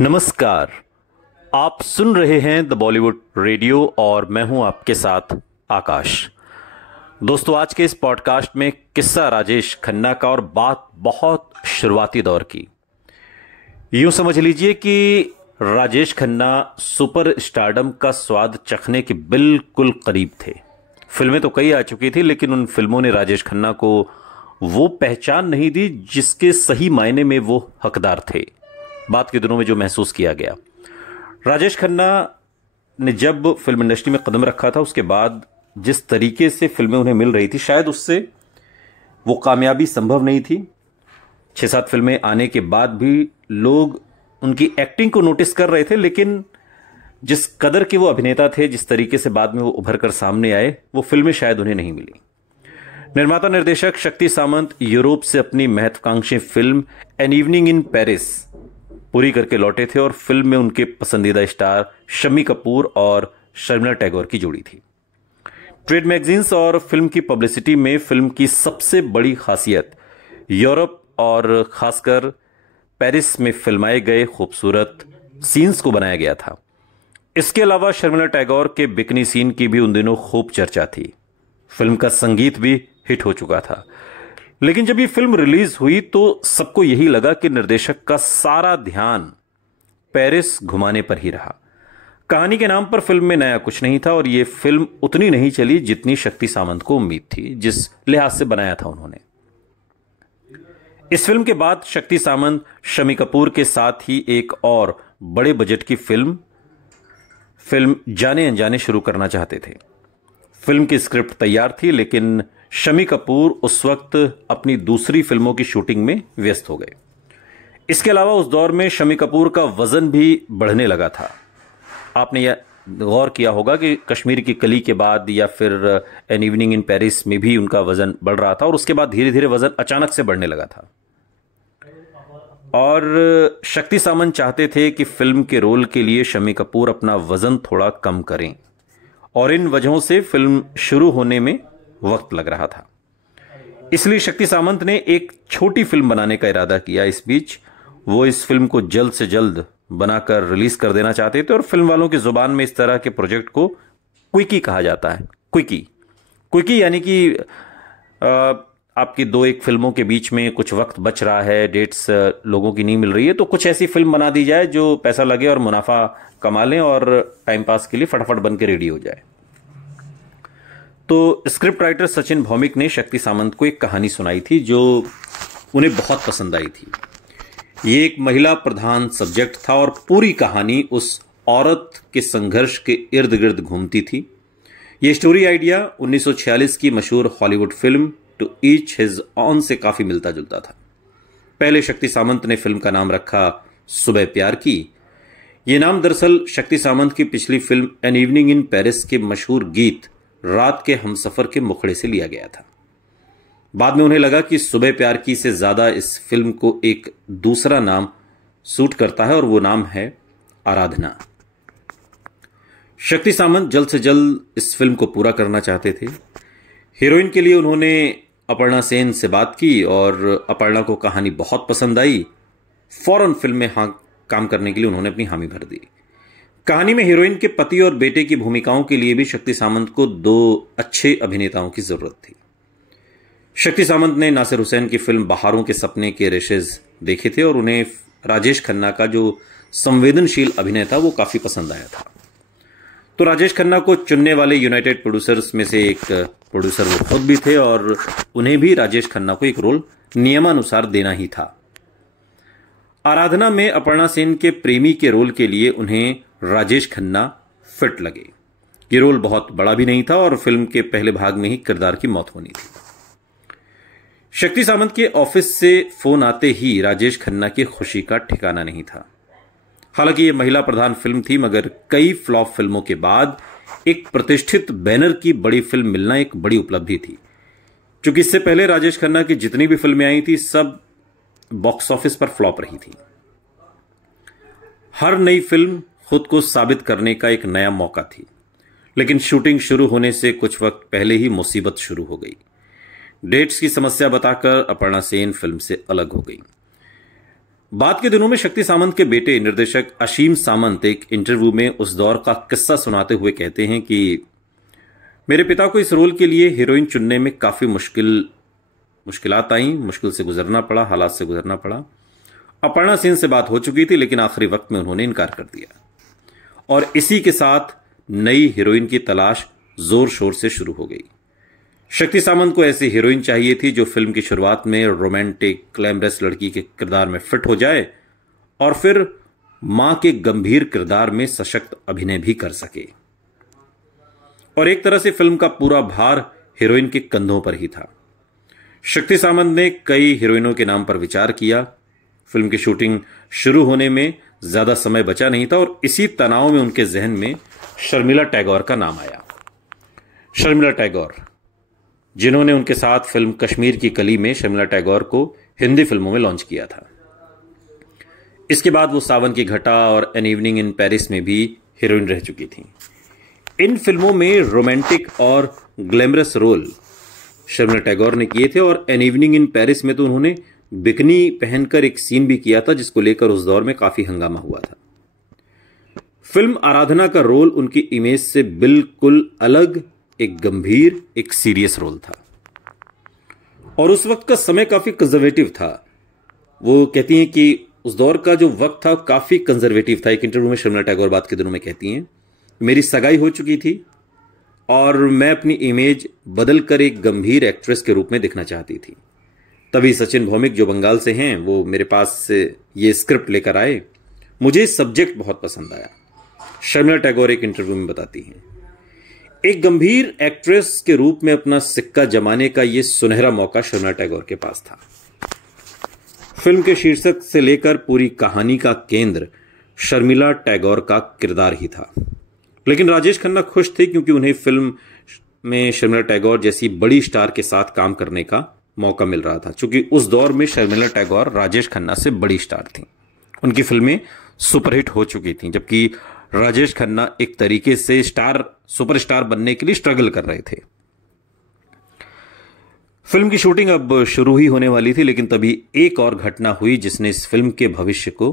नमस्कार। आप सुन रहे हैं द बॉलीवुड रेडियो और मैं हूं आपके साथ आकाश। दोस्तों, आज के इस पॉडकास्ट में किस्सा राजेश खन्ना का और बात बहुत शुरुआती दौर की। यूं समझ लीजिए कि राजेश खन्ना सुपर स्टारडम का स्वाद चखने के बिल्कुल करीब थे। फिल्में तो कई आ चुकी थी, लेकिन उन फिल्मों ने राजेश खन्ना को वो पहचान नहीं दी जिसके सही मायने में वो हकदार थे। बात के दिनों में जो महसूस किया गया, राजेश खन्ना ने जब फिल्म इंडस्ट्री में कदम रखा था, उसके बाद जिस तरीके से फिल्में उन्हें मिल रही थी, शायद उससे वो कामयाबी संभव नहीं थी। 6-7 फिल्में आने के बाद भी लोग उनकी एक्टिंग को नोटिस कर रहे थे, लेकिन जिस कदर के वो अभिनेता थे, जिस तरीके से बाद में वो उभर कर सामने आए, वो फिल्में शायद उन्हें नहीं मिली। निर्माता निर्देशक शक्ति सामंत यूरोप से अपनी महत्वाकांक्षी film an evening in Paris पूरी करके लौटे थे और फिल्म में उनके पसंदीदा स्टार शम्मी कपूर और शर्मिला टैगोर की जोड़ी थी। ट्रेड मैगजीन्स और फिल्म की पब्लिसिटी में फिल्म की सबसे बड़ी खासियत यूरोप और खासकर पेरिस में फिल्माए गए खूबसूरत सीन्स को बनाया गया था। इसके अलावा शर्मिला टैगोर के बिकनी सीन की भी उन दिनों खूब चर्चा थी। फिल्म का संगीत भी हिट हो चुका था। लेकिन जब ये फिल्म रिलीज हुई तो सबको यही लगा कि निर्देशक का सारा ध्यान पेरिस घुमाने पर ही रहा। कहानी के नाम पर फिल्म में नया कुछ नहीं था और ये फिल्म उतनी नहीं चली जितनी शक्ति सामंत को उम्मीद थी, जिस लिहाज से बनाया था उन्होंने। इस फिल्म के बाद शक्ति सामंत शम्मी कपूर के साथ ही एक और बड़े बजट की फिल्म जाने अनजाने शुरू करना चाहते थे। फिल्म की स्क्रिप्ट तैयार थी, लेकिन शम्मी कपूर उस वक्त अपनी दूसरी फिल्मों की शूटिंग में व्यस्त हो गए। इसके अलावा उस दौर में शम्मी कपूर का वजन भी बढ़ने लगा था। आपने यह गौर किया होगा कि कश्मीर की कली के बाद या फिर एन इवनिंग इन पेरिस में भी उनका वजन बढ़ रहा था और उसके बाद धीरे धीरे वजन अचानक से बढ़ने लगा था। और शक्ति सामंत चाहते थे कि फिल्म के रोल के लिए शम्मी कपूर अपना वजन थोड़ा कम करें और इन वजहों से फिल्म शुरू होने में वक्त लग रहा था। इसलिए शक्ति सामंत ने एक छोटी फिल्म बनाने का इरादा किया। इस बीच वो इस फिल्म को जल्द से जल्द बनाकर रिलीज कर देना चाहते थे और फिल्म वालों की जुबान में इस तरह के प्रोजेक्ट को क्विकी कहा जाता है। क्विकी यानी कि आपकी 2-1 फिल्मों के बीच में कुछ वक्त बच रहा है, डेट्स लोगों की नहीं मिल रही है, तो कुछ ऐसी फिल्म बना दी जाए जो पैसा लगे और मुनाफा कमा लें और टाइम पास के लिए फटाफट बन के रेडी हो जाए। तो स्क्रिप्ट राइटर सचिन भौमिक ने शक्ति सामंत को एक कहानी सुनाई थी जो उन्हें बहुत पसंद आई थी। ये एक महिला प्रधान सब्जेक्ट था और पूरी कहानी उस औरत के संघर्ष के इर्द गिर्द घूमती थी। ये स्टोरी आइडिया 1946 की मशहूर Hollywood film to each his own से काफी मिलता जुलता था। पहले शक्ति सामंत ने फिल्म का नाम रखा सुबह प्यार की। यह नाम दरअसल शक्ति सामंत की पिछली film an evening in Paris के मशहूर गीत रात के हमसफर के मुखड़े से लिया गया था। बाद में उन्हें लगा कि सुबह प्यार की से ज्यादा इस फिल्म को एक दूसरा नाम सूट करता है और वो नाम है आराधना। शक्ति सामंत जल्द से जल्द इस फिल्म को पूरा करना चाहते थे। हीरोइन के लिए उन्होंने अपर्णा सेन से बात की और अपर्णा को कहानी बहुत पसंद आई। फौरन फिल्म में काम करने के लिए उन्होंने अपनी हामी भर दी। कहानी में हीरोइन के पति और बेटे की भूमिकाओं के लिए भी शक्ति सामंत को 2 अच्छे अभिनेताओं की जरूरत थी। शक्ति सामंत ने नासिर हुसैन की फिल्म बहारों के सपने के रेशेज देखे थे और उन्हें राजेश खन्ना का जो संवेदनशील अभिनय था वो काफी पसंद आया था। तो राजेश खन्ना को चुनने वाले यूनाइटेड प्रोड्यूसर्स में से एक प्रोड्यूसर वो खुद भी थे और उन्हें भी राजेश खन्ना को एक रोल नियमानुसार देना ही था। आराधना में अपर्णा सेन के प्रेमी के रोल के लिए उन्हें राजेश खन्ना फिट लगे। ये रोल बहुत बड़ा भी नहीं था और फिल्म के पहले भाग में ही किरदार की मौत होनी थी। शक्ति सामंत के ऑफिस से फोन आते ही राजेश खन्ना की खुशी का ठिकाना नहीं था। हालांकि ये महिला प्रधान फिल्म थी, मगर कई फ्लॉप फिल्मों के बाद एक प्रतिष्ठित बैनर की बड़ी फिल्म मिलना एक बड़ी उपलब्धि थी। क्योंकि इससे पहले राजेश खन्ना की जितनी भी फिल्में आई थी सब बॉक्स ऑफिस पर फ्लॉप रही थी। हर नई फिल्म खुद को साबित करने का एक नया मौका थी, लेकिन शूटिंग शुरू होने से कुछ वक्त पहले ही मुसीबत शुरू हो गई। डेट्स की समस्या बताकर अपर्णा सेन फिल्म से अलग हो गई। बाद के दिनों में शक्ति सामंत के बेटे निर्देशक असीम सामंत एक इंटरव्यू में उस दौर का किस्सा सुनाते हुए कहते हैं कि मेरे पिता को इस रोल के लिए हीरोइन चुनने में काफी मुश्किलात आई, मुश्किल से गुजरना पड़ा, हालात से गुजरना पड़ा। अपर्णा सेन से बात हो चुकी थी, लेकिन आखिरी वक्त में उन्होंने इनकार कर दिया और इसी के साथ नई हीरोइन की तलाश जोर शोर से शुरू हो गई। शक्ति सामंत को ऐसी हीरोइन चाहिए थी जो फिल्म की शुरुआत में रोमांटिक ग्लैमरस लड़की के किरदार में फिट हो जाए और फिर मां के गंभीर किरदार में सशक्त अभिनय भी कर सके। और एक तरह से फिल्म का पूरा भार हीरोइन के कंधों पर ही था। शक्ति सामंत ने कई हीरोइनों के नाम पर विचार किया। फिल्म की शूटिंग शुरू होने में ज्यादा समय बचा नहीं था और इसी तनाव में उनके जहन में शर्मिला टैगोर का नाम आया। शर्मिला टैगोर, जिन्होंने उनके साथ फिल्म कश्मीर की कली में शर्मिला टैगोर को हिंदी फिल्मों में लॉन्च किया था। इसके बाद वो सावन की घटा और एन इवनिंग इन पेरिस में भी हीरोइन रह चुकी थी। इन फिल्मों में रोमांटिक और ग्लैमरस रोल शर्मिला टैगोर ने किए थे और एन इवनिंग इन पेरिस में तो उन्होंने बिकनी पहनकर एक सीन भी किया था, जिसको लेकर उस दौर में काफी हंगामा हुआ था। फिल्म आराधना का रोल उनकी इमेज से बिल्कुल अलग, एक गंभीर, एक सीरियस रोल था और उस वक्त का समय काफी कंजर्वेटिव था। वो कहती हैं कि उस दौर का जो वक्त था काफी कंजर्वेटिव था। एक इंटरव्यू में शर्मिला टैगोर बात के दिनों में कहती हैं, मेरी सगाई हो चुकी थी और मैं अपनी इमेज बदलकर एक गंभीर एक्ट्रेस के रूप में दिखना चाहती थी। तभी सचिन भौमिक, जो बंगाल से हैं, वो मेरे पास से ये स्क्रिप्ट लेकर आए। मुझे सब्जेक्ट बहुत पसंद आया। शर्मिला टैगोर एक इंटरव्यू में बताती हैं, एक गंभीर एक्ट्रेस के रूप में अपना सिक्का जमाने का यह सुनहरा मौका शर्मिला टैगोर के पास था। फिल्म के शीर्षक से लेकर पूरी कहानी का केंद्र शर्मिला टैगोर का किरदार ही था। लेकिन राजेश खन्ना खुश थे क्योंकि उन्हें फिल्म में शर्मिला टैगोर जैसी बड़ी स्टार के साथ काम करने का मौका मिल रहा था। क्योंकि उस दौर में शर्मिला टैगोर राजेश खन्ना से बड़ी स्टार थी, उनकी फिल्में सुपरहिट हो चुकी थीं, जबकि राजेश खन्ना एक तरीके से सुपरस्टार बनने के लिए स्ट्रगल कर रहे थे। फिल्म की शूटिंग अब शुरू ही होने वाली थी, लेकिन तभी एक और घटना हुई जिसने इस फिल्म के भविष्य को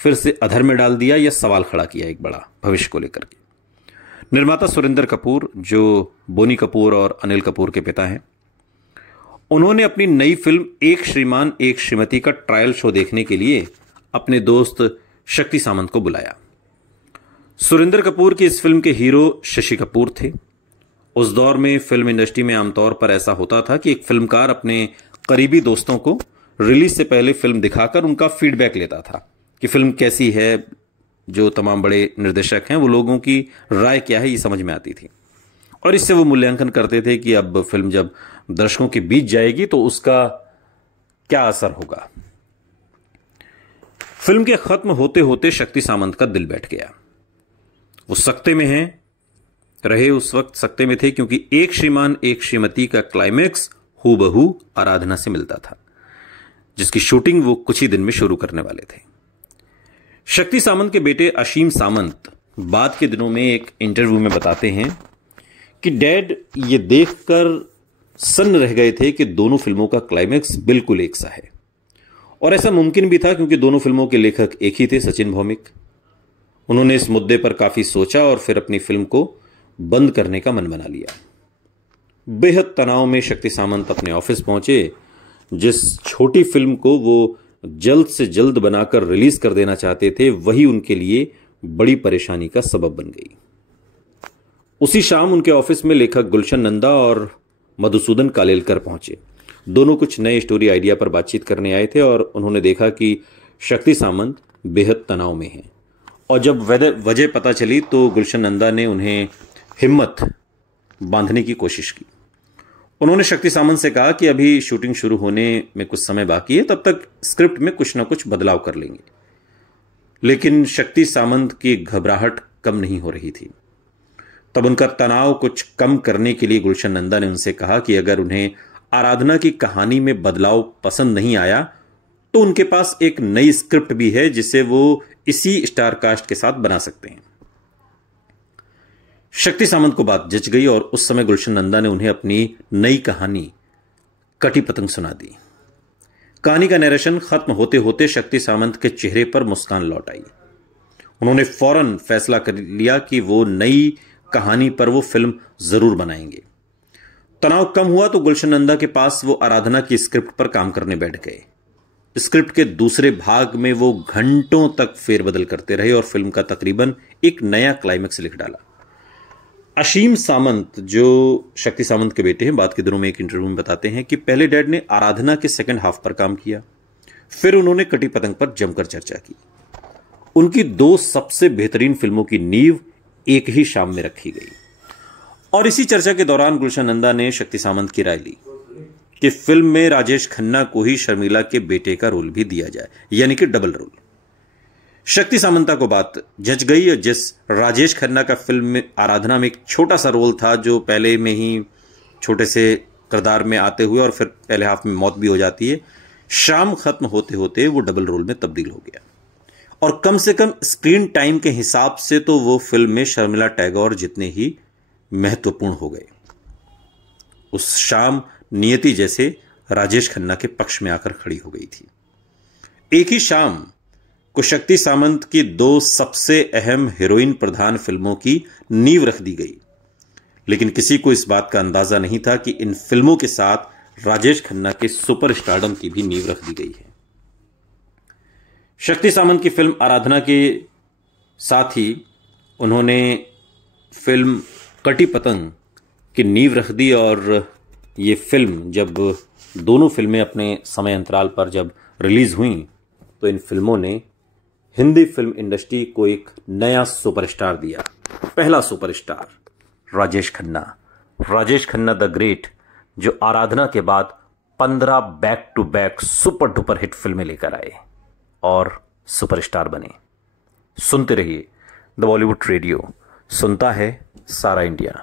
फिर से अधर में डाल दिया या सवाल खड़ा किया एक बड़ा भविष्य को लेकर के। निर्माता सुरिंदर कपूर, जो बोनी कपूर और अनिल कपूर के पिता हैं, उन्होंने अपनी नई फिल्म एक श्रीमान एक श्रीमती का ट्रायल शो देखने के लिए अपने दोस्त शक्ति सामंत को बुलाया। सुरिंदर कपूर की इस फिल्म के हीरो शशि कपूर थे। उस दौर में फिल्म इंडस्ट्री में आमतौर पर ऐसा होता था कि एक फिल्मकार अपने करीबी दोस्तों को रिलीज से पहले फिल्म दिखाकर उनका फीडबैक लेता था कि फिल्म कैसी है। जो तमाम बड़े निर्देशक हैं, वो लोगों की राय क्या है, ये समझ में आती थी और इससे वो मूल्यांकन करते थे कि अब फिल्म जब दर्शकों के बीच जाएगी तो उसका क्या असर होगा। फिल्म के खत्म होते होते शक्ति सामंत का दिल बैठ गया। वो सकते में रहे, उस वक्त सकते में थे, क्योंकि एक श्रीमान एक श्रीमती का क्लाइमैक्स हूबहू आराधना से मिलता था, जिसकी शूटिंग वो कुछ ही दिन में शुरू करने वाले थे। शक्ति सामंत के बेटे असीम सामंत बाद के दिनों में एक इंटरव्यू में बताते हैं कि डैड ये देखकर सन्न रह गए थे कि दोनों फिल्मों का क्लाइमैक्स बिल्कुल एक सा है। और ऐसा मुमकिन भी था क्योंकि दोनों फिल्मों के लेखक एक ही थे, सचिन भौमिक। उन्होंने इस मुद्दे पर काफी सोचा और फिर अपनी फिल्म को बंद करने का मन बना लिया। बेहद तनाव में शक्ति सामंत अपने ऑफिस पहुंचे। जिस छोटी फिल्म को वो जल्द से जल्द बनाकर रिलीज कर देना चाहते थे, वही उनके लिए बड़ी परेशानी का सबब बन गई। उसी शाम उनके ऑफिस में लेखक गुलशन नंदा और मधुसूदन कालेलकर पहुंचे। दोनों कुछ नए स्टोरी आइडिया पर बातचीत करने आए थे और उन्होंने देखा कि शक्ति सामंत बेहद तनाव में हैं। और जब वजह पता चली तो गुलशन नंदा ने उन्हें हिम्मत बांधने की कोशिश की। उन्होंने शक्ति सामंत से कहा कि अभी शूटिंग शुरू होने में कुछ समय बाकी है, तब तक स्क्रिप्ट में कुछ ना कुछ बदलाव कर लेंगे। लेकिन शक्ति सामंत की घबराहट कम नहीं हो रही थी। तब उनका तनाव कुछ कम करने के लिए गुलशन नंदा ने उनसे कहा कि अगर उन्हें आराधना की कहानी में बदलाव पसंद नहीं आया तो उनके पास एक नई स्क्रिप्ट भी है जिसे वो इसी स्टार कास्ट के साथ बना सकते हैं। शक्ति सामंत को बात जच गई और उस समय गुलशन नंदा ने उन्हें अपनी नई कहानी कटी पतंग सुना दी। कहानी का नरेशन खत्म होते होते शक्ति सामंत के चेहरे पर मुस्कान लौट आई। उन्होंने फौरन फैसला कर लिया कि वो नई कहानी पर वो फिल्म जरूर बनाएंगे। तनाव कम हुआ तो गुलशन नंदा के पास वो आराधना की स्क्रिप्ट पर काम करने बैठ गए। स्क्रिप्ट के दूसरे भाग में वो घंटों तक फेरबदल करते रहे और फिल्म का तकरीबन एक नया क्लाइमेक्स लिख डाला। असीम सामंत, जो शक्ति सामंत के बेटे हैं, बात के दिनों में एक इंटरव्यू में बताते हैं कि पहले डैड ने आराधना के सेकंड हाफ पर काम किया, फिर उन्होंने कटी पतंग पर जमकर चर्चा की। उनकी 2 सबसे बेहतरीन फिल्मों की नींव एक ही शाम में रखी गई और इसी चर्चा के दौरान गुलशन नंदा ने शक्ति सामंत की राय ली कि फिल्म में राजेश खन्ना को ही शर्मिला के बेटे का रोल भी दिया जाए, यानी कि डबल रोल। शक्ति सामंता को बात जच गई और जिस राजेश खन्ना का फिल्म में आराधना में एक छोटा सा रोल था, जो पहले में ही छोटे से किरदार में आते हुए और फिर पहले हाफ में मौत भी हो जाती है, शाम खत्म होते होते वो डबल रोल में तब्दील हो गया और कम से कम स्क्रीन टाइम के हिसाब से तो वो फिल्म में शर्मिला टैगोर जितने ही महत्वपूर्ण हो गए। उस शाम नियति जैसे राजेश खन्ना के पक्ष में आकर खड़ी हो गई थी। एक ही शाम को शक्ति सामंत की 2 सबसे अहम हीरोइन प्रधान फिल्मों की नींव रख दी गई, लेकिन किसी को इस बात का अंदाजा नहीं था कि इन फिल्मों के साथ राजेश खन्ना के सुपर स्टारडम की भी नींव रख दी गई है। शक्ति सामंत की फिल्म आराधना के साथ ही उन्होंने फिल्म कटी पतंग की नींव रख दी और ये फिल्म, जब दोनों फिल्में अपने समय अंतराल पर जब रिलीज हुई तो इन फिल्मों ने हिंदी फिल्म इंडस्ट्री को एक नया सुपरस्टार दिया। पहला superstar Rajesh Khanna the great, जो आराधना के बाद 15 back to back super duper hit फिल्में लेकर आए और सुपरस्टार बने। सुनते रहिए द बॉलीवुड रेडियो, सुनता है सारा इंडिया।